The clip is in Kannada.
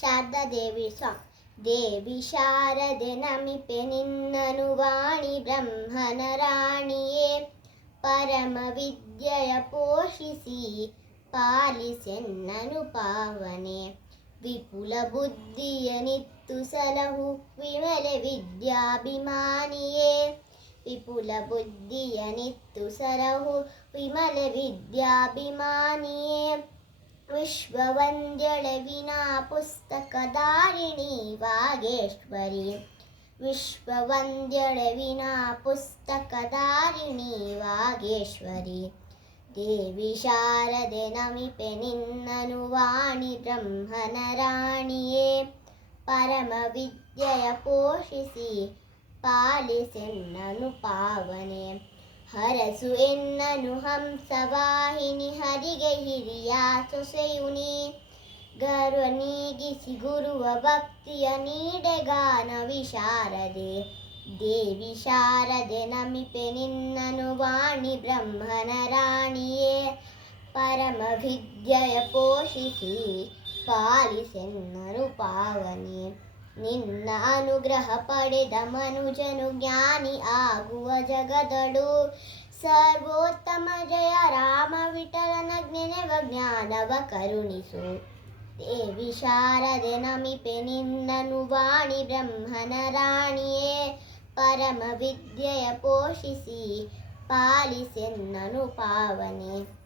ಶಾರದಾ ದೇವಿ ಸಾಂಗ್. ದೇವಿ ಶಾರದೆ ನಮಿಪೆ ನಿನ್ನನು ವಾಣಿ ಬ್ರಹ್ಮನ ರಾಣಿಯೇ, ಪರಮ ವಿದ್ಯೆಯ ಪೋಷಿಸಿ ಪಾಲಿಸೆನ್ನನು ಪಾವನೆ. ವಿಪುಲ ಬುದ್ಧಿಯನಿತ್ತು ಸಲಹು ವಿಮಲೆ ವಿದ್ಯಾಭಿಮಾನಿಯೇ, ವಿಪುಲ ಬುದ್ಧಿಯನಿತ್ತು ಸಲಹು ವಿಮಲೆ ವಿದ್ಯಾಭಿಮಾನಿಯೇ. ವಿಶ್ವವಂದ್ಯಳೆ ವಿನಾ ಪುಸ್ತಕಧಾರಿಣಿ ವಾಗೇಶ್ವರಿ, ವಿಶ್ವವಂದ್ಯಳೆ ವಿನಾ ಪುಸ್ತಕಧಾರಿಣಿ ವಾಗೇಶ್ವರಿ. ದೇವಿ ಶಾರದೆ ನಮಿಪೆ ನಿನ್ನನು ವಾಣಿ ಬ್ರಹ್ಮನ ರಾಣಿಯೇ, ಪರಮ ವಿದ್ಯೆಯ ಪೋಷಿಸಿ ಪಾಲಿಸೆನ್ನನು ಪಾವನೆ. ಹರಸು ಎನ್ನನು ಹಂಸವಾಹಿನಿ ಹರಿಗೆ ಹಿರಿಯ ಸೊಸೆಯುನಿ, ಗರ್ವ ನೀಗಿಸಿ ಗುರುವ ಭಕ್ತಿಯ ನೀಡೆ ಗಾನ ವಿಶಾರದೆ. ದೇವಿ ಶಾರದೆ ನಮಿಪೆ ನಿನ್ನನು ವಾಣಿ ಬ್ರಹ್ಮನ ರಾಣಿಯೇ, ಪರಮ ವಿದ್ಯೆಯ ಪೋಷಿಸಿ ಪಾಲಿಸೆನ್ನನು ಪಾವನೆ. ನಿನ್ನ ಅನುಗ್ರಹ ಪಡೆದ ಮನುಜನು ಜ್ಞಾನಿ ಆಗುವ ಜಗದಳು, ಸರ್ವೋತ್ತಮ ಜಯ ರಾಮ ವಿಠಲನ ನೆನೆವ ಜ್ಞಾನವ ಕರುಣಿಸು. ದೇವಿ ಶಾರದೆ ನಮಿಪೆ ನಿನ್ನನು ವಾಣಿ ಬ್ರಹ್ಮನ ರಾಣಿಯೇ, ಪರಮ ವಿದ್ಯೆಯ ಪೋಷಿಸಿ ಪಾಲಿಸೆನ್ನನು ಪಾವನೆ.